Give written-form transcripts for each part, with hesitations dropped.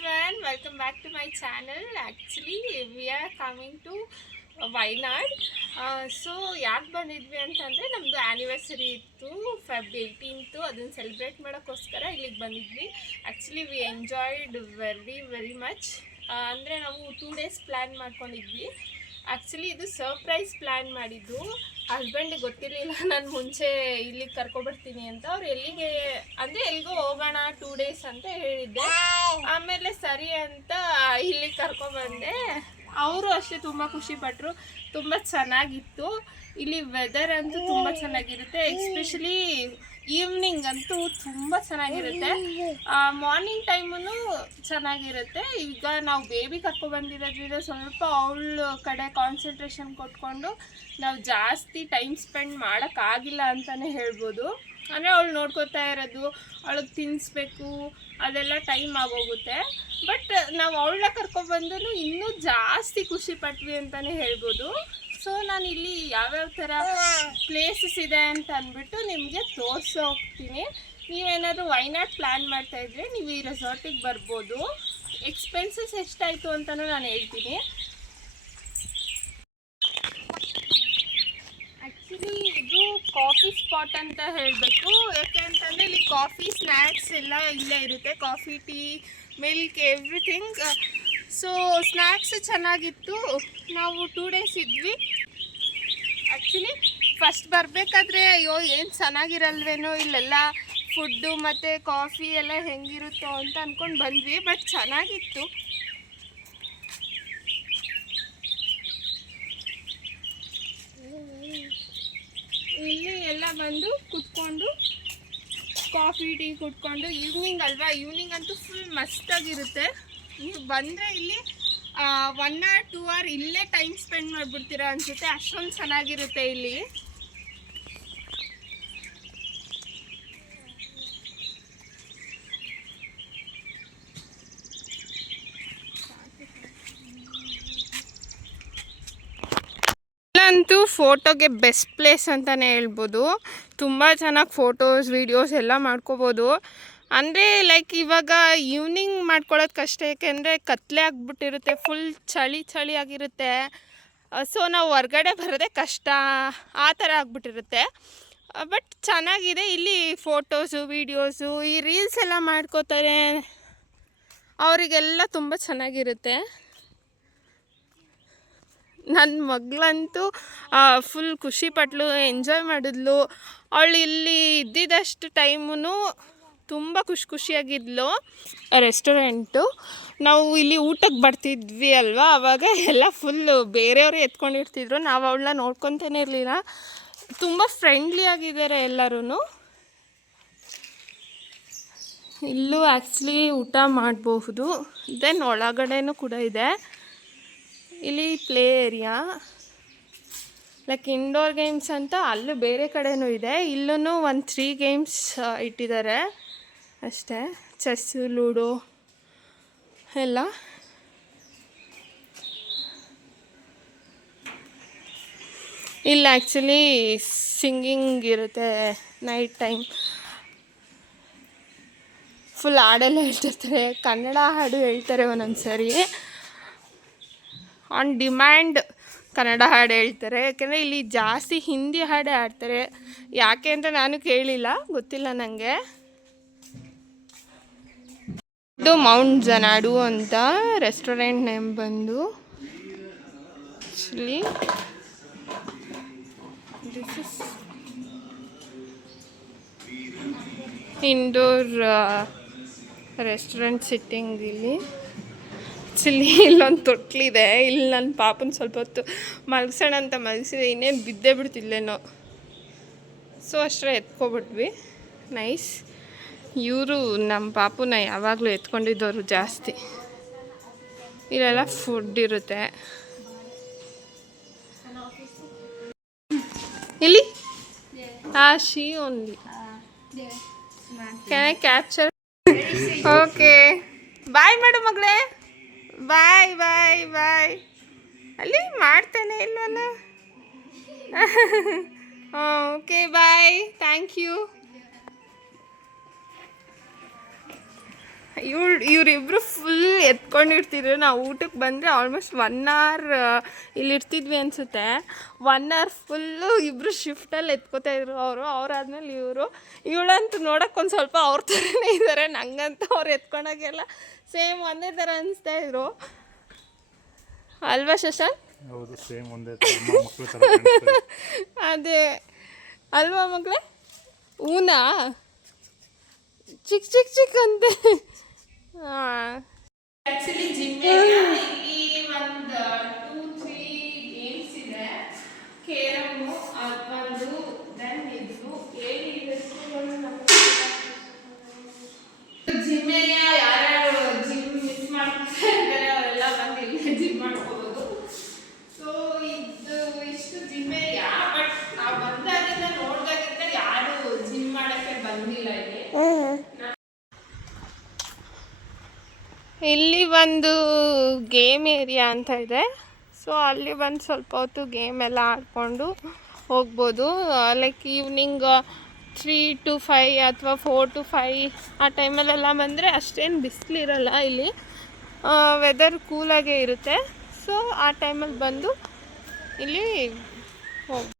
everyone, welcome back to my channel. Actually we are coming to Wayanad. So ಯಾಕೆ ಬಂದಿದ್ವಿ ಅಂತಂದರೆ ನಮ್ಮದು ಆ್ಯನಿವರ್ಸರಿ ಇತ್ತು ಫೆಬ್ 18th. ಅದನ್ನು ಸೆಲೆಬ್ರೇಟ್ ಮಾಡೋಕ್ಕೋಸ್ಕರ ಇಲ್ಲಿಗೆ ಬಂದಿದ್ವಿ. Actually we enjoyed very much. ಅಂದರೆ ನಾವು 2 days ಪ್ಲ್ಯಾನ್ ಮಾಡ್ಕೊಂಡಿದ್ವಿ. ಆ್ಯಕ್ಚುಲಿ ಇದು ಸರ್ಪ್ರೈಸ್ ಪ್ಲ್ಯಾನ್ ಮಾಡಿದ್ದು. ಹಸ್ಬೆಂಡಿಗೆ ಗೊತ್ತಿರಲಿಲ್ಲ ನಾನು ಮುಂಚೆ ಇಲ್ಲಿಗೆ ಕರ್ಕೊಬರ್ತೀನಿ ಅಂತ. ಅವ್ರು ಎಲ್ಲಿಗೆ ಅಂದರೆ ಎಲ್ಲಿಗೋ ಹೋಗೋಣ 2 days ಅಂತ ಹೇಳಿದ್ದೆ. ಆಮೇಲೆ ಸರಿ ಅಂತ ಇಲ್ಲಿಗೆ ಕರ್ಕೊಬಂದೆ. ಅವರು ಅಷ್ಟೇ ತುಂಬ ಖುಷಿಪಟ್ಟರು. ತುಂಬ ಚೆನ್ನಾಗಿತ್ತು. ಇಲ್ಲಿ ವೆದರ್ ಅಂತೂ ತುಂಬ ಚೆನ್ನಾಗಿರುತ್ತೆ. ಎಸ್ಪೆಷಲಿ ಈವ್ನಿಂಗ್ ಅಂತೂ ತುಂಬ ಚೆನ್ನಾಗಿರುತ್ತೆ. ಮಾರ್ನಿಂಗ್ ಟೈಮೂ ಚೆನ್ನಾಗಿರುತ್ತೆ. ಈಗ ನಾವು ಬೇಬಿ ಕರ್ಕೊಬಂದಿರೋದ್ರಿಂದ ಸ್ವಲ್ಪ ಅವಳ ಕಡೆ ಕಾನ್ಸಂಟ್ರೇಷನ್ ಕೊಟ್ಕೊಂಡು ನಾವು ಜಾಸ್ತಿ ಟೈಮ್ ಸ್ಪೆಂಡ್ ಮಾಡೋಕ್ಕಾಗಿಲ್ಲ ಅಂತಲೇ ಹೇಳ್ಬೋದು. ಅಂದರೆ ಅವಳು ನೋಡ್ಕೋತಾ ಇರೋದು, ಅವಳಿಗೆ ತಿನ್ನಿಸ್ಬೇಕು, ಅದೆಲ್ಲ ಟೈಮ್ ಆಗೋಗುತ್ತೆ. ಬಟ್ ನಾವು ಅವಳನ್ನ ಕರ್ಕೊಬಂದು ಇನ್ನೂ ಜಾಸ್ತಿ ಖುಷಿ ಪಟ್ವಿ ಅಂತಲೇ ಹೇಳ್ಬೋದು. ಸೊ ನಾನು ಇಲ್ಲಿ ಯಾವ್ಯಾವ ಥರ ಪ್ಲೇಸಸ್ ಇದೆ ಅಂತ ಅಂದ್ಬಿಟ್ಟು ನಿಮಗೆ ತೋರಿಸೋ ಹೋಗ್ತೀನಿ. ನೀವೇನಾದರೂ ವೈನಾಡ್ ಪ್ಲ್ಯಾನ್ ಮಾಡ್ತಾಯಿದ್ರೆ ನೀವು ಈ ರೆಸಾರ್ಟಿಗೆ ಬರ್ಬೋದು. ಎಕ್ಸ್ಪೆನ್ಸಸ್ ಎಷ್ಟಾಯಿತು ಅಂತಲೂ ನಾನು ಹೇಳ್ತೀನಿ. ಆ್ಯಕ್ಚುಲಿ ಇದು ಕಾಫಿ ಸ್ಪಾಟ್ ಅಂತ ಹೇಳಬೇಕು. ಯಾಕೆ ಅಂತಂದರೆ ಇಲ್ಲಿ ಕಾಫಿ ಸ್ನ್ಯಾಕ್ಸ್ ಎಲ್ಲ ಇಲ್ಲೇ ಇರುತ್ತೆ. Coffee, tea, milk, everything. So snacks ಚೆನ್ನಾಗಿತ್ತು. ನಾವು 2 days ಇದ್ವಿ. ಆ್ಯಕ್ಚುಲಿ ಫಸ್ಟ್ ಬರಬೇಕಾದ್ರೆ ಅಯ್ಯೋ ಏನು ಚೆನ್ನಾಗಿರಲ್ವೇನೋ ಇಲ್ಲೆಲ್ಲ ಫುಡ್ಡು ಮತ್ತು ಕಾಫಿ ಎಲ್ಲ ಹೆಂಗಿರುತ್ತೋ ಅಂತ ಅಂದ್ಕೊಂಡು ಬಂದ್ವಿ. ಬಟ್ ಚೆನ್ನಾಗಿತ್ತು. ಇಲ್ಲಿ ಎಲ್ಲ ಬಂದು ಕುತ್ಕೊಂಡು ಕಾಫಿ ಟೀ ಕುತ್ಕೊಂಡು ಈವ್ನಿಂಗ್ ಅಲ್ವಾ, ಈವ್ನಿಂಗ್ ಅಂತೂ ಫುಲ್ ಮಸ್ತಾಗಿರುತ್ತೆ. ನೀವು ಬಂದರೆ ಇಲ್ಲಿ 1 or 2 hour ಇಲ್ಲೇ ಟೈಮ್ ಸ್ಪೆಂಡ್ ಮಾಡಿಬಿಡ್ತೀರಾ ಅನಿಸುತ್ತೆ, ಅಷ್ಟೊಂದು ಚೆನ್ನಾಗಿರುತ್ತೆ ಇಲ್ಲಿ. ಅಂತೂ ಫೋಟೋಗೆ ಬೆಸ್ಟ್ ಪ್ಲೇಸ್ ಅಂತಲೇ ಹೇಳ್ಬೋದು. ತುಂಬ ಚೆನ್ನಾಗಿ ಫೋಟೋಸ್, ವೀಡಿಯೋಸ್ ಎಲ್ಲ ಮಾಡ್ಕೋಬೋದು. ಅಂದರೆ ಲೈಕ್ ಇವಾಗ ಈವ್ನಿಂಗ್ ಮಾಡ್ಕೊಳ್ಳೋದು ಕಷ್ಟ. ಏಕೆಂದರೆ ಕತ್ಲೆ ಆಗಿಬಿಟ್ಟಿರುತ್ತೆ, ಫುಲ್ ಚಳಿ ಆಗಿರುತ್ತೆ. ಸೊ ನಾವು ಹೊರ್ಗಡೆ ಬರೋದೇ ಕಷ್ಟ, ಆ ಥರ ಆಗಿಬಿಟ್ಟಿರುತ್ತೆ. ಬಟ್ ಚೆನ್ನಾಗಿದೆ ಇಲ್ಲಿ. ಫೋಟೋಸು, ವೀಡಿಯೋಸು, ಈ ರೀಲ್ಸ್ ಎಲ್ಲ ಮಾಡ್ಕೋತಾರೆ, ಅವರಿಗೆಲ್ಲ ತುಂಬ ಚೆನ್ನಾಗಿರುತ್ತೆ. ನನ್ನ ಮಗಳಂತೂ ಫುಲ್ ಖುಷಿಪಟ್ಲು, ಎಂಜಾಯ್ ಮಾಡಿದ್ಲು. ಅವಳು ಇಲ್ಲಿ ಇದ್ದಿದ್ದಷ್ಟು ಟೈಮೂ ತುಂಬ ಖುಷಿಯಾಗಿದ್ಲು. ರೆಸ್ಟೋರೆಂಟು ನಾವು ಇಲ್ಲಿ ಊಟಕ್ಕೆ ಬರ್ತಿದ್ವಿ ಅಲ್ವಾ, ಆವಾಗ ಎಲ್ಲ ಫುಲ್ಲು ಬೇರೆಯವರು ಎತ್ಕೊಂಡಿರ್ತಿದ್ರು. ನಾವು ಅವಳನ್ನ ನೋಡ್ಕೊತಾನೆ ಇರಲಿಲ್ಲ. ತುಂಬ ಫ್ರೆಂಡ್ಲಿ ಆಗಿದ್ದಾರೆ ಎಲ್ಲರೂ. ಇಲ್ಲೂ ಆ್ಯಕ್ಚುಲಿ ಊಟ ಮಾಡಬಹುದು. ದೆನ್ ಒಳಗಡೆನೂ ಕೂಡ ಇದೆ. ಇಲ್ಲಿ play area, like indoor games ಅಂತ ಅಲ್ಲೂ ಬೇರೆ ಕಡೆನೂ ಇದೆ. ಇಲ್ಲೂ 3 games ಇಟ್ಟಿದ್ದಾರೆ ಅಷ್ಟೇ. ಚೆಸ್ಸು, ಲೂಡೋ ಎಲ್ಲ. ಇಲ್ಲಿ ಆ್ಯಕ್ಚುಲಿ ಸಿಂಗಿಂಗ್ ಇರುತ್ತೆ ನೈಟ್ ಟೈಮ್. ಫುಲ್ ಹಾಡೆಲ್ಲ ಹೇಳ್ತಿರ್ತಾರೆ, ಕನ್ನಡ ಹಾಡು ಹೇಳ್ತಾರೆ ಒಂದೊಂದು ಸರಿ. ಆನ್ ಡಿಮ್ಯಾಂಡ್ ಕನ್ನಡ ಹಾಡು ಹೇಳ್ತಾರೆ. ಯಾಕೆಂದರೆ ಇಲ್ಲಿ ಜಾಸ್ತಿ ಹಿಂದಿ ಹಾಡೇ ಆಡ್ತಾರೆ. ಯಾಕೆ ಅಂತ ನಾನು ಕೇಳಿಲ್ಲ, ಗೊತ್ತಿಲ್ಲ ನನಗೆ. ಇದು ಮೌಂಟ್ ಜನಾಡು ಅಂತ ರೆಸ್ಟೋರೆಂಟ್ ನೇಮ್ ಬಂದು. Actually this is indoor restaurant sitting. ಇಲ್ಲಿ ಆ್ಯಕ್ಚುಲಿ ಇಲ್ಲೊಂದು ತೊಟ್ಲಿದೆ. ಇಲ್ಲಿ ನನ್ನ ಪಾಪನ ಸ್ವಲ್ಪ ಹೊತ್ತು ಮಲಗಿಸೋಣ ಅಂತ ಮಲಗಿಸಿದೆ, ಇನ್ನೇನು ಬಿದ್ದೇ ಬಿಡ್ತಿಲ್ಲೇನೋ. ಸೊ ಅಷ್ಟೇ ಎತ್ಕೊಬಿಟ್ವಿ. ನೈಸ್. ಇವರು ನಮ್ಮ ಪಾಪುನ ಯಾವಾಗಲೂ ಎತ್ಕೊಂಡಿದ್ದವರು ಜಾಸ್ತಿ. ಇಲ್ಲೆಲ್ಲ ಫುಡ್ ಇರುತ್ತೆ. ಇಲ್ಲಿ ಶಿ only can I capture? Okay bye ಮಾಡು ಮಗಳೇ. Bye bye bye. ಅಲ್ಲಿ ಮಾಡ್ತಾನೆ ಇಲ್ವಲ್ಲ. Okay bye, thank you. ಇವರಿಬ್ಬರು ಫುಲ್ ಎತ್ಕೊಂಡಿರ್ತಿದ್ರು. ನಾವು ಊಟಕ್ಕೆ ಬಂದರೆ ಆಲ್ಮೋಸ್ಟ್ 1 hour ಇಲ್ಲಿ ಇರ್ತಿದ್ವಿ ಅನಿಸುತ್ತೆ. 1 hour ಫುಲ್ಲು ಇಬ್ಬರು ಶಿಫ್ಟಲ್ಲಿ ಎತ್ಕೋತಾಯಿದ್ರು. ಅವರಾದ್ಮೇಲೆ ಇವಳಂತೂ ನೋಡೋಕೆ ಒಂದು ಸ್ವಲ್ಪ ಅವ್ರ ಥರನೇ ಇದ್ದಾರೆ. ನಂಗಂತೂ ಅವ್ರು ಎತ್ಕೊಂಡಾಗೆಲ್ಲ ಸೇಮ್ ಒಂದೇ ಥರ ಅನಿಸ್ತಾಯಿದ್ರು ಅಲ್ವಾ ಶಶಾಂಕ್? ಹೌದು, ಸೇಮ್ ಒಂದೇ ಅದೇ ಅಲ್ವಾ ಮಗಳೇ? ಹೂನಾ ಚಿಕ್ಕ ಚಿಕ್ಕ ಚಿಕ್ಕ ಅಂತೆ. ಆ್ಯಕ್ಚುಲಿ ಜಿಮ್ ಇಲ್ಲಿ ಒಂದು 2-3 ಗೇಮ್ಸ್ ಇದೆ. ಕೇರಮ್ಮು ಒಂದು, ದೆನ್ ಇದು ಜಿಮ್ ಏರಿಯಾ. ಯಾರ್ಯಾರು ಜಿಮ್ ಮಿಸ್ ಮಾಡ್ತಾ ಇದ್ದಾರೆ ಅವರೆಲ್ಲ ಬಂದು ಇಲ್ಲೇ ಜಿಮ್ ಮಾಡ್ಕೋಬೋದು. ಸೊ ಇದು ಇಷ್ಟು ಜಿಮ್ ಏರಿಯಾ. ಬಟ್ ನಾವು ಬಂದಾಗಿಂದ ನೋಡ್ದಾಗಿಂದ ಯಾರು ಜಿಮ್ ಮಾಡೋಕ್ಕೆ ಬಂದಿಲ್ಲ ಇಲ್ಲಿ ಒಂದು ಗೇಮ್ ಏರಿಯಾ ಅಂತ ಇದೆ. ಸೊ ಅಲ್ಲಿ ಬಂದು ಸ್ವಲ್ಪ ಹೊತ್ತು ಗೇಮ್ ಎಲ್ಲ ಆಡಿಕೊಂಡು ಹೋಗ್ಬೋದು. ಲೈಕ್ ಈವ್ನಿಂಗ್ 3 to 5 ಅಥವಾ 4 to 5 ಆ ಟೈಮಲ್ಲೆಲ್ಲ ಬಂದರೆ ಅಷ್ಟೇನು ಬಿಸಿಲಿರಲ್ಲ. ಇಲ್ಲಿ ವೆದರ್ ಕೂಲಾಗೇ ಇರುತ್ತೆ. ಸೊ ಆ ಟೈಮಲ್ಲಿ ಬಂದು ಇಲ್ಲಿ ಹೋಗಿ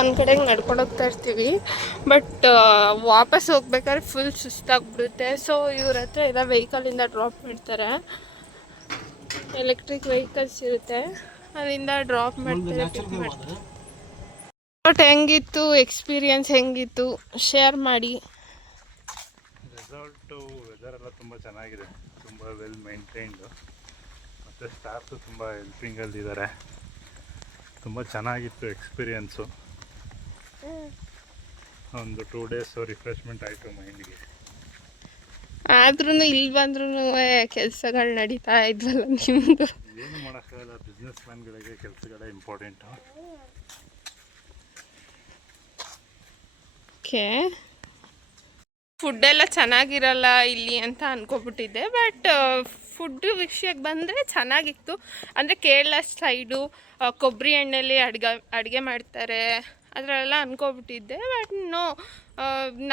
ಒಂದು ಕಡೆಗೆ ನಡ್ಕೊಂಡು ಹೋಗ್ತಾ ಇರ್ತೀವಿ. ಬಟ್ ವಾಪಸ್ ಹೋಗ್ಬೇಕಾದ್ರೆ ಫುಲ್ ಸುಸ್ತಾಗ್ಬಿಡುತ್ತೆ. ಸೊ ಇವ್ರ ಹತ್ರ ಎಲ್ಲ ವೆಹಿಕಲಿಂದ ಡ್ರಾಪ್ ಮಾಡ್ತಾರೆ. ಎಲೆಕ್ಟ್ರಿಕ್ ವೆಹಿಕಲ್ಸ್ ಇರುತ್ತೆ, ಅಲ್ಲಿಂದ ಡ್ರಾಪ್ ಮಾಡ್ತಾರೆ, ಪಿಕ್ ಮಾಡ್ತಾರೆ. ಬಟ್ ಹೆಂಗಿತ್ತು ಎಕ್ಸ್ಪೀರಿಯನ್ಸ್, ಹೆಂಗಿತ್ತು ಶೇರ್ ಮಾಡಿ. ರೆಸಾರ್ಟು ವೆದರ್ ಎಲ್ಲ ತುಂಬ ಚೆನ್ನಾಗಿದೆ, ತುಂಬ ವೆಲ್ ಮೇಂಟೈನ್ಡು, ಮತ್ತು ಸ್ಟಾಫು ತುಂಬ ಹೆಲ್ಪಿಂಗಲ್ಲಿದ್ದಾರೆ. ತುಂಬ ಚೆನ್ನಾಗಿತ್ತು ಎಕ್ಸ್ಪೀರಿಯನ್ಸು. ಒಂದು 2 days ರಿಫ್ರೆಶ್ಮೆಂಟ್ ಆಯಿತು ಮೈಂಡ್ಗೆ. ಆದ್ರೂ ಇಲ್ಲಿ ಬಂದ್ರೂ ಕೆಲಸಗಳು ನಡೀತಾ ಇದ್ವಲ್ಲ ನಿಮ್ಮದು. ಏನು ಮಾಡೋಕ್ಕಾಗಲ್ಲ, ಬಿಸ್ನೆಸ್ ಮ್ಯಾನ್ಗಳಿಗೆ ಕೆಲಸಗಳೇ ಇಂಪಾರ್ಟೆಂಟು. ಓಕೆ, ಫುಡ್ಡೆಲ್ಲ ಚೆನ್ನಾಗಿರಲ್ಲ ಇಲ್ಲಿ ಅಂತ ಅನ್ಕೊಬಿಟ್ಟಿದ್ದೆ. ಬಟ್ ಫುಡ್ಡು ವಿಷಯಕ್ಕೆ ಬಂದರೆ ಚೆನ್ನಾಗಿತ್ತು. ಅಂದರೆ ಕೇರಳ ಸೈಡು ಕೊಬ್ಬರಿ ಎಣ್ಣೆಯಲ್ಲಿ ಅಡುಗೆ ಮಾಡ್ತಾರೆ, ಅದರಲ್ಲೆಲ್ಲ ಅನ್ಕೊಬಿಟ್ಟಿದ್ದೆ. ಬಟ್ ನೋ,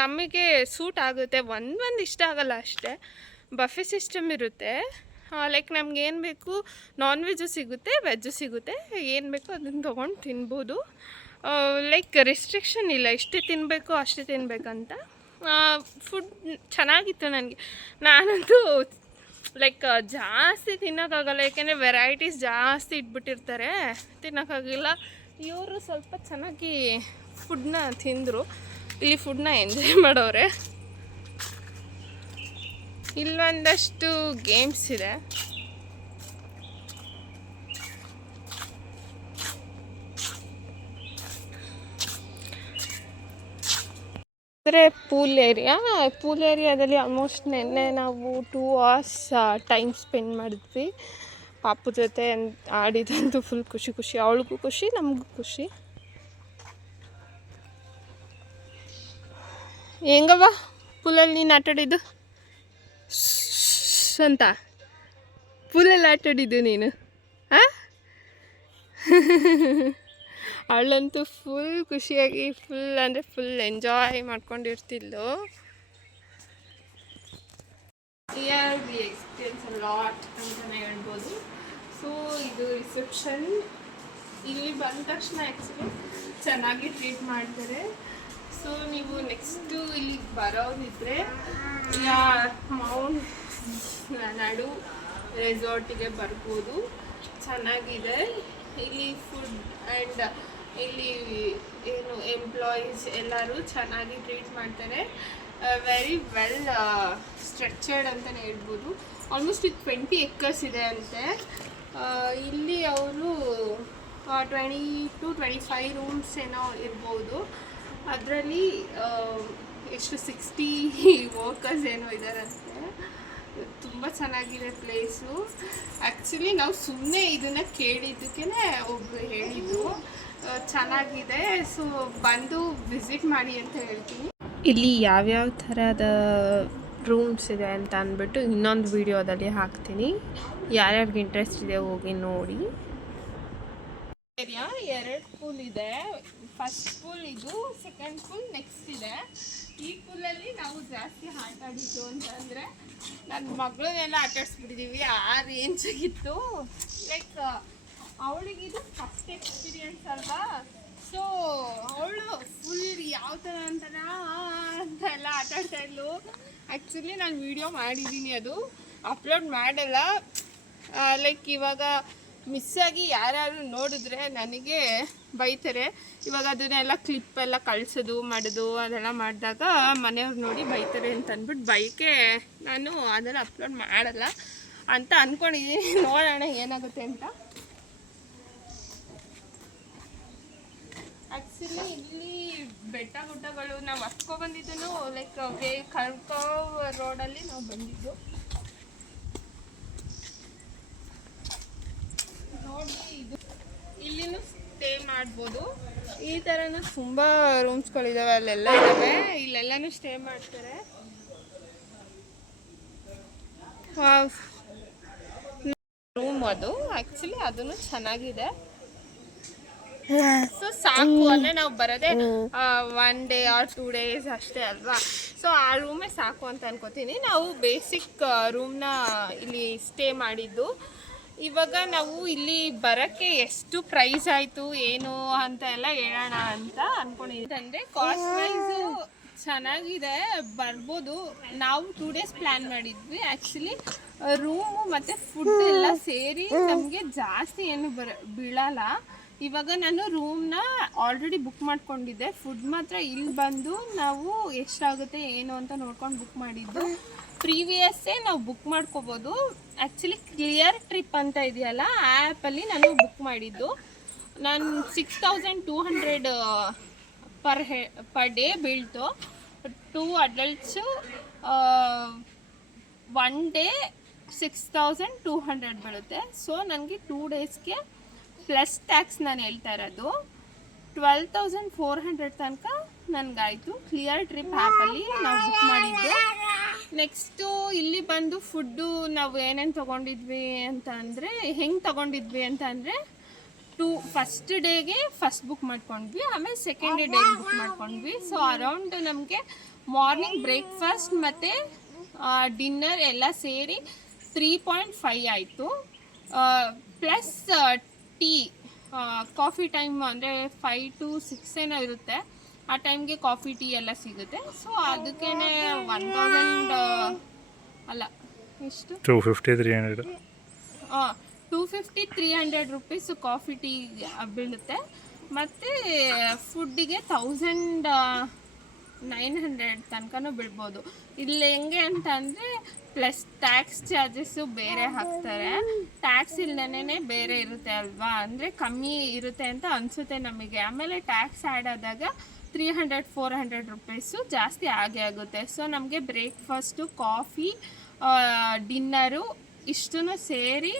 ನಮಗೆ ಸೂಟ್ ಆಗುತ್ತೆ. ಒಂದು ಇಷ್ಟ ಆಗಲ್ಲ ಅಷ್ಟೇ. ಬಫೆ ಸಿಸ್ಟಮ್ ಇರುತ್ತೆ. ಲೈಕ್ ನಮ್ಗೆ ಏನು ಬೇಕು, ನಾನ್ ವೆಜ್ಜು ಸಿಗುತ್ತೆ, ವೆಜ್ಜು ಸಿಗುತ್ತೆ. ಏನು ಬೇಕೋ ಅದನ್ನು ತೊಗೊಂಡು ತಿನ್ಬೋದು. ಲೈಕ್ ರಿಸ್ಟ್ರಿಕ್ಷನ್ ಇಲ್ಲ, ಇಷ್ಟೇ ತಿನ್ನಬೇಕು ಅಷ್ಟೇ ತಿನ್ನಬೇಕಂತ. ಫುಡ್ ಚೆನ್ನಾಗಿತ್ತು ನನಗೆ. ನಾನಂತೂ ಲೈಕ್ ಜಾಸ್ತಿ ತಿನ್ನೋಕ್ಕಾಗಲ್ಲ, ಯಾಕೆಂದರೆ ವೆರೈಟೀಸ್ ಜಾಸ್ತಿ ಇಟ್ಬಿಟ್ಟಿರ್ತಾರೆ, ತಿನ್ನೋಕ್ಕಾಗಿಲ್ಲ. ಇವರು ಸ್ವಲ್ಪ ಚೆನ್ನಾಗಿ ಫುಡ್ನ ತಿಂದರು. ಇಲ್ಲಿ ಫುಡ್ನ ಎಂಜಾಯ್ ಮಾಡೋರೆ. ಇಲ್ಲೊಂದಷ್ಟು ಗೇಮ್ಸ್ ಇದೆ. ಅಂದರೆ ಪೂಲ್ ಏರಿಯಾದಲ್ಲಿ ಆಲ್ಮೋಸ್ಟ್ ನಿನ್ನೆ ನಾವು 2 hours ಟೈಮ್ ಸ್ಪೆಂಡ್ ಮಾಡಿದ್ವಿ. ಪಾಪು ಜೊತೆ ಆಡಿದಂತೂ ಫುಲ್ ಖುಷಿ. ಅವಳಿಗೂ ಖುಷಿ, ನಮಗೂ ಖುಷಿ. ಹೆಂಗವ್ವ ಪೂಲಲ್ಲಿ ನೀನು ಆಟಾಡಿದ್ದು ಅಂತ? ಪೂಲಲ್ಲಿ ಆಟಾಡಿದ್ದು ನೀನು? ಹಾಂ, ಅವಳಂತೂ ಫುಲ್ ಖುಷಿಯಾಗಿ ಫುಲ್ ಎಂಜಾಯ್ ಮಾಡ್ಕೊಂಡಿರ್ತಿದ್ಲು. Here we experience a lot ಅಂತಲೇ ಹೇಳ್ಬೋದು. ಸೊ ಇದು ರಿಸೆಪ್ಷನ್. ಇಲ್ಲಿ ಬಂದ ತಕ್ಷಣ ಆ್ಯಕ್ಚುಲಿ ಚೆನ್ನಾಗಿ ಟ್ರೀಟ್ ಮಾಡ್ತಾರೆ. ಸೊ ಸೊ ನೀವು ನೆಕ್ಸ್ಟು ಇಲ್ಲಿಗೆ ಬರೋದಿದ್ರೆ ಮೌಂಟ್ ನಡು ರೆಸಾರ್ಟಿಗೆ ಬರ್ಬೋದು. ಚೆನ್ನಾಗಿದೆ ಇಲ್ಲಿ ಫುಡ್ ಆ್ಯಂಡ್ ಇಲ್ಲಿ ಏನು ಎಂಪ್ಲಾಯೀಸ್ ಎಲ್ಲರೂ ಚೆನ್ನಾಗಿ ಟ್ರೀಟ್ ಮಾಡ್ತಾರೆ. ವೆರಿ ವೆಲ್ ಸ್ಟ್ರಕ್ಚರ್ಡ್ ಅಂತಲೇ ಹೇಳ್ಬೋದು. ಆಲ್ಮೋಸ್ಟ್ ಇದು 20 acres ಇದೆ ಅಂತೆ. ಇಲ್ಲಿ ಅವರು 20 to 25 ರೂಮ್ಸ್ ಏನೋ ಇರ್ಬೋದು. ಅದರಲ್ಲಿ ಎಷ್ಟು 60 ವರ್ಕರ್ಸ್ ಏನೋ ಇದ್ದಾರಂತೆ. ತುಂಬ ಚೆನ್ನಾಗಿದೆ ಪ್ಲೇಸು. ಆ್ಯಕ್ಚುಲಿ ನಾವು ಸುಮ್ಮನೆ ಇದನ್ನು ಕೇಳಿದ್ದಕ್ಕೆ ಒಬ್ಬರು ಹೇಳಿದ್ದು ಚೆನ್ನಾಗಿದೆ, ಸೊ ಬಂದು ವಿಸಿಟ್ ಮಾಡಿ ಅಂತ ಹೇಳ್ತೀನಿ. ಇಲ್ಲಿ ಯಾವ್ಯಾವ ಥರದ ರೂಮ್ಸ್ ಇದೆ ಅಂತ ಅಂದ್ಬಿಟ್ಟು ಇನ್ನೊಂದು ವಿಡಿಯೋದಲ್ಲಿ ಹಾಕ್ತೀನಿ. ಯಾರ್ಯಾರಿಗೆ ಇಂಟ್ರೆಸ್ಟ್ ಇದೆ ಹೋಗಿ ನೋಡಿ. ಏರಿಯಾ 2 ಪೂಲ್ ಇದೆ. ಫಸ್ಟ್ ಪೂಲ್ ಇದು, ಸೆಕೆಂಡ್ ಪೂಲ್ ನೆಕ್ಸ್ಟ್ ಇದೆ. ಈ ಪೂಲಲ್ಲಿ ನಾವು ಜಾಸ್ತಿ ಆಟ ಆಡಿದ್ದು ಅಂತಂದರೆ ನನ್ನ ಮಗಳನ್ನೆಲ್ಲ ಆಟಾಡಿಸ್ಬಿಟ್ಟಿದ್ದೀವಿ. ಆ ರೇಂಜಾಗಿತ್ತು. ಲೈಕ್ ಅವಳಿಗಿದು ಫಸ್ಟ್ ಎಕ್ಸ್ಪೀರಿಯನ್ಸ್ ಅಲ್ವಾ, ಸೊ ಅವಳು ಫುಲ್ ಯಾವ ಥರ ಅಂತೆಲ್ಲ ಆಟಾಡ್ತಾ ಇದ್ಲು. ಆ್ಯಕ್ಚುಲಿ ನಾನು ವಿಡಿಯೋ ಮಾಡಿದ್ದೀನಿ, ಅದು ಅಪ್ಲೋಡ್ ಮಾಡಲ್ಲ. ಲೈಕ್ ಇವಾಗ ಮಿಸ್ಸಾಗಿ ಯಾರು ನೋಡಿದ್ರೆ ನನಗೆ ಬೈತಾರೆ. ಇವಾಗ ಅದನ್ನೆಲ್ಲ ಕ್ಲಿಪ್ಪೆಲ್ಲ ಕಳಿಸೋದು ಮಾಡೋದು ಅದೆಲ್ಲ ಮಾಡಿದಾಗ ಮನೆಯವ್ರು ನೋಡಿ ಬೈತಾರೆ ಅಂತ ಅಂದ್ಬಿಟ್ಟು ಬೈಕೆ ನಾನು ಅದನ್ನು ಅಪ್ಲೋಡ್ ಮಾಡಲ್ಲ ಅಂತ ಅಂದ್ಕೊಂಡಿದ್ದೀನಿ. ನೋಡೋಣ ಏನಾಗುತ್ತೆ ಅಂತ. ಆ್ಯಕ್ಚುಲಿ ಇಲ್ಲಿ ಬೆಟ್ಟ ಗುಡ್ಡಗಳು ನಾವು ಹತ್ಕೊಬಂದಿದ್ದು ಲೈಕ್ ಕರ್ಕವ್ ರೋಡಲ್ಲಿ ನಾವು ಬಂದಿದ್ದು. ನೋಡಿ ಇದು ಇಲ್ಲಿನೂ ಸ್ಟೇ ಮಾಡ್ಬೋದು. ಈ ಥರನೂ ತುಂಬ ರೂಮ್ಸ್ಗಳಿದ್ದಾವೆ, ಅಲ್ಲೆಲ್ಲ ಇದ್ದಾವೆ. ಇಲ್ಲೆಲ್ಲನೂ ಸ್ಟೇ ಮಾಡ್ತಾರೆ. ರೂಮ್ ಅದು ಆ್ಯಕ್ಚುಲಿ ಅದನ್ನು ಚೆನ್ನಾಗಿದೆ. ಸೊ ಸಾಕು ಅಂದರೆ ನಾವು ಬರೋದೇ 1 day or 2 days ಅಷ್ಟೇ ಅಲ್ವಾ. ಸೊ ಆ ರೂಮೇ ಸಾಕು ಅಂತ ಅನ್ಕೋತೀನಿ. ನಾವು ಬೇಸಿಕ್ ರೂಮ್ನ ಇಲ್ಲಿ ಸ್ಟೇ ಮಾಡಿದ್ದು. ಇವಾಗ ನಾವು ಇಲ್ಲಿ ಬರೋಕ್ಕೆ ಎಷ್ಟು ಪ್ರೈಸ್ ಆಯಿತು ಏನು ಅಂತ ಎಲ್ಲ ಹೇಳೋಣ ಅಂತ ಅಂದ್ಕೊಂಡಿದ್ದೀನಿ. ಅಂದರೆ ಕಾಸ್ಟ್ ವೈಸು ಚೆನ್ನಾಗಿದೆ, ಬರ್ಬೋದು. ನಾವು 2 days ಪ್ಲ್ಯಾನ್ ಮಾಡಿದ್ವಿ. ಆ್ಯಕ್ಚುಲಿ ರೂಮು ಮತ್ತು ಫುಡ್ ಎಲ್ಲ ಸೇರಿ ನಮಗೆ ಜಾಸ್ತಿ ಏನು ಬೀಳಲ್ಲ. ಇವಾಗ ನಾನು ರೂಮ್ನ ಆಲ್ರೆಡಿ ಬುಕ್ ಮಾಡ್ಕೊಂಡಿದ್ದೆ. ಫುಡ್ ಮಾತ್ರ ಇಲ್ಲಿ ಬಂದು ನಾವು ಎಷ್ಟಾಗುತ್ತೆ ಏನು ಅಂತ ನೋಡ್ಕೊಂಡು ಬುಕ್ ಮಾಡಿದ್ದು. ಪ್ರೀವಿಯಸ್ಸೇ ನಾವು ಬುಕ್ ಮಾಡ್ಕೋಬೋದು. ಆ್ಯಕ್ಚುಲಿ ಕ್ಲಿಯರ್ ಟ್ರಿಪ್ ಅಂತ ಇದೆಯಲ್ಲ, ಆ ಆ್ಯಪಲ್ಲಿ ನಾನು ಬುಕ್ ಮಾಡಿದ್ದು. ನಾನು 6200 ಪರ್ ಡೇ ಬೀಳ್ತು. 2 adults 1 day 6200 ಬೀಳುತ್ತೆ. ಸೊ ನನಗೆ 2 daysಗೆ ಪ್ಲಸ್ ಟ್ಯಾಕ್ಸ್ ನಾನು ಹೇಳ್ತಾ ಇರೋದು 12400 ತನಕ ನನಗಾಯಿತು. ಕ್ಲಿಯರ್ ಟ್ರಿಪ್ ಆ್ಯಪಲ್ಲಿ ನಾವು ಬುಕ್ ಮಾಡಿದ್ದು. ನೆಕ್ಸ್ಟು ಇಲ್ಲಿ ಬಂದು ಫುಡ್ಡು ನಾವು ಏನೇನು ತೊಗೊಂಡಿದ್ವಿ ಅಂತ ಅಂದರೆ ಫಸ್ಟ್ ಡೇಗೆ ಫಸ್ಟ್ ಬುಕ್ ಮಾಡ್ಕೊಂಡ್ವಿ, ಆಮೇಲೆ ಸೆಕೆಂಡ್ ಡೇಗೆ ಬುಕ್ ಮಾಡ್ಕೊಂಡ್ವಿ. ಸೊ ಅರೌಂಡ್ ನಮಗೆ ಮಾರ್ನಿಂಗ್ ಬ್ರೇಕ್ಫಾಸ್ಟ್ ಮತ್ತು ಡಿನ್ನರ್ ಎಲ್ಲ ಸೇರಿ 3.5 ಆಯಿತು. ಪ್ಲಸ್ ಟೀ, ಕಾಫಿ ಟೈಮ್ ಅಂದರೆ 5 to 6 ಏನೋ ಇರುತ್ತೆ. ಆ ಟೈಮ್ಗೆ ಕಾಫಿ ಟೀ ಎಲ್ಲ ಸಿಗುತ್ತೆ. ಸೊ ಅದಕ್ಕೇ 1000 ಅಲ್ಲ ಎಷ್ಟು 250-300 ರುಪೀಸ್ ಕಾಫಿ ಟೀ ಬೀಳುತ್ತೆ. ಮತ್ತು ಫುಡ್ಡಿಗೆ 1900 ತನಕನೂ ಬೀಳ್ಬೋದು. ಇಲ್ಲಿ ಹೆಂಗೆ ಅಂತ ಅಂದರೆ ಪ್ಲಸ್ ಟ್ಯಾಕ್ಸ್ ಚಾರ್ಜಸ್ಸು ಬೇರೆ ಹಾಕ್ತಾರೆ. ಟ್ಯಾಕ್ಸ್ ಇಲ್ಲದೇ ಬೇರೆ ಇರುತ್ತೆ ಅಲ್ವಾ, ಅಂದರೆ ಕಮ್ಮಿ ಇರುತ್ತೆ ಅಂತ ಅನಿಸುತ್ತೆ ನಮಗೆ. ಆಮೇಲೆ ಟ್ಯಾಕ್ಸ್ ಆ್ಯಡ್ ಆದಾಗ 300-400 ರುಪೀಸು ಜಾಸ್ತಿ ಆಗೇ ಆಗುತ್ತೆ. ಸೊ ನಮಗೆ ಬ್ರೇಕ್ಫಾಸ್ಟು, ಕಾಫಿ, ಡಿನ್ನರು ಇಷ್ಟೂ ಸೇರಿ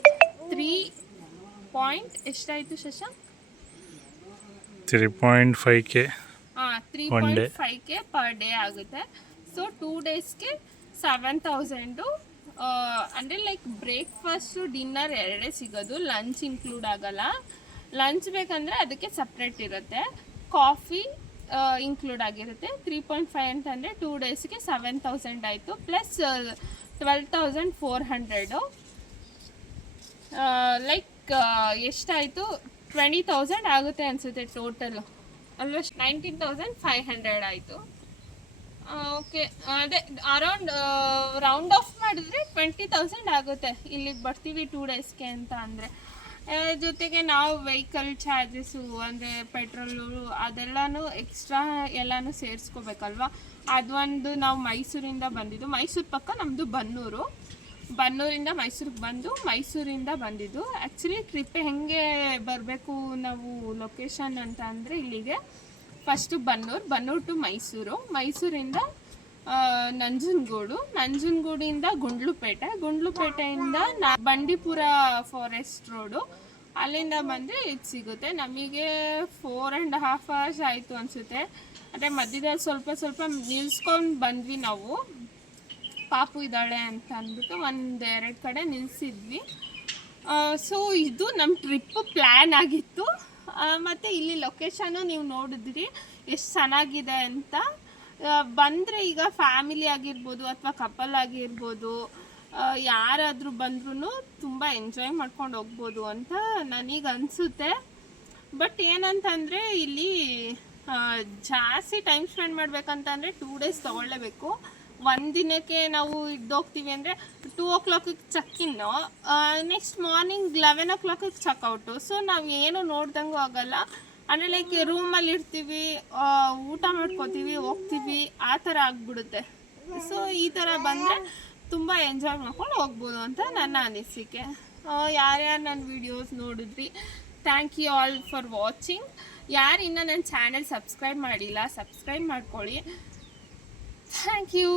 3 ಎಷ್ಟಾಯಿತು Shashank? 3.5K 3.5K per day ಆಗುತ್ತೆ. ಸೊ 2 daysಗೆ 7000. ಅಂದರೆ ಲೈಕ್ ಬ್ರೇಕ್ಫಾಸ್ಟು ಡಿನ್ನರ್ ಎರಡೇ ಸಿಗೋದು, ಲಂಚ್ ಇನ್ಕ್ಲೂಡ್ ಆಗಲ್ಲ. ಲಂಚ್ ಬೇಕಂದರೆ ಅದಕ್ಕೆ ಸಪ್ರೇಟ್ ಇರುತ್ತೆ. ಕಾಫಿ ಇನ್ಕ್ಲೂಡ್ ಆಗಿರುತ್ತೆ. 3.5 ಅಂತಂದರೆ 2 daysಗೆ 7000 ಆಯಿತು. ಪ್ಲಸ್ 12400 ಲೈಕ್ ಎಷ್ಟಾಯಿತು 20,000 ಆಗುತ್ತೆ ಅನಿಸುತ್ತೆ ಟೋಟಲು. ಆಲ್ಮೋಸ್ಟ್ 19,500 ಆಯಿತು. ಓಕೆ, ಅದೇ ಅರೌಂಡ್ ರೌಂಡ್ ಆಫ್ ಮಾಡಿದ್ರೆ 20,000 ಆಗುತ್ತೆ ಇಲ್ಲಿಗೆ ಬರ್ತೀವಿ 2 ಡೇಸ್ಗೆ ಅಂತ ಅಂದರೆ. ಜೊತೆಗೆ ನಾವು ವೆಹಿಕಲ್ ಚಾರ್ಜಸ್ಸು ಅಂದರೆ ಪೆಟ್ರೋಲು ಅದೆಲ್ಲನೂ ಎಕ್ಸ್ಟ್ರಾ ಎಲ್ಲನೂ ಸೇರಿಸ್ಕೋಬೇಕಲ್ವ. ಅದೊಂದು ನಾವು ಮೈಸೂರಿಂದ ಬಂದಿದ್ದು, ಮೈಸೂರು ಪಕ್ಕ ನಮ್ಮದು ಬನ್ನೂರಿಂದ ಮೈಸೂರಿಗೆ ಬಂದು ಮೈಸೂರಿಂದ ಬಂದಿದ್ದು. ಆ್ಯಕ್ಚುಲಿ ಟ್ರಿಪ್ ಹೆಂಗೆ ಬರಬೇಕು ನಾವು ಲೊಕೇಶನ್ ಅಂತ ಅಂದರೆ ಇಲ್ಲಿಗೆ ಫಸ್ಟು ಬನ್ನೂರು ಟು ಮೈಸೂರಿಂದ ನಂಜನಗೂಡಿಂದ ಗುಂಡ್ಲುಪೇಟೆಯಿಂದ ಬಂಡೀಪುರ ಫಾರೆಸ್ಟ್ ರೋಡು, ಅಲ್ಲಿಂದ ಬಂದರೆ ಇದು ಸಿಗುತ್ತೆ. ನಮಗೆ 4.5 hours ಆಯಿತು ಅನಿಸುತ್ತೆ. ಅಂದರೆ ಮಧ್ಯದಲ್ಲಿ ಸ್ವಲ್ಪ ನಿಲ್ಸ್ಕೊಂಡು ಬಂದ್ವಿ ನಾವು, ಪಾಪು ಇದ್ದಾಳೆ ಅಂತ ಅಂದ್ಬಿಟ್ಟು 1-2 ಕಡೆ ನಿಲ್ಲಿಸಿದ್ವಿ. ಸೊ ಇದು ನಮ್ಮ ಟ್ರಿಪ್ಪು ಪ್ಲ್ಯಾನ್ ಆಗಿತ್ತು. ಮತ್ತು ಇಲ್ಲಿ ಲೊಕೇಶನ್ನು ನೀವು ನೋಡಿದ್ರಿ ಎಷ್ಟು ಚೆನ್ನಾಗಿದೆ ಅಂತ. ಬಂದರೆ ಈಗ ಫ್ಯಾಮಿಲಿ ಆಗಿರ್ಬೋದು ಅಥವಾ ಕಪಲ್ ಆಗಿರ್ಬೋದು, ಯಾರಾದರೂ ಬಂದ್ರೂ ತುಂಬ ಎಂಜಾಯ್ ಮಾಡ್ಕೊಂಡು ಹೋಗ್ಬೋದು ಅಂತ ನನಗೆ ಅನಿಸುತ್ತೆ. ಬಟ್ ಏನಂತಂದರೆ ಇಲ್ಲಿ ಜಾಸ್ತಿ ಟೈಮ್ ಸ್ಪೆಂಡ್ ಮಾಡಬೇಕಂತಂದರೆ 2 days ತೊಗೊಳ್ಳೇಬೇಕು. ಒಂದಿನಕ್ಕೆ ನಾವು ಇದ್ದೋಗ್ತೀವಿ ಅಂದರೆ 2 o'clock check in, next morning 11 o'clock check out. So ನಾವು ಏನು ನೋಡ್ದಂಗೂ ಆಗೋಲ್ಲ. ಅಂದರೆ ಲೈಕ್ ರೂಮಲ್ಲಿ ಇರ್ತೀವಿ, ಊಟ ಮಾಡ್ಕೋತೀವಿ, ಹೋಗ್ತೀವಿ, ಆ ಥರ ಆಗಿಬಿಡುತ್ತೆ. ಸೊ ಈ ಥರ ಬಂದರೆ ತುಂಬ ಎಂಜಾಯ್ ಮಾಡ್ಕೊಂಡು ಹೋಗ್ಬೋದು ಅಂತ ನನ್ನ ಅನಿಸಿಕೆ. ಯಾರ್ಯಾರು ನನ್ನ ವಿಡಿಯೋಸ್ ನೋಡಿದ್ರಿ, thank you all for watching. ಯಾರು ಇನ್ನೂ ನನ್ನ ಚಾನಲ್ ಸಬ್ಸ್ಕ್ರೈಬ್ ಮಾಡಿಲ್ಲ, ಸಬ್ಸ್ಕ್ರೈಬ್ ಮಾಡ್ಕೊಳ್ಳಿ. Thank you.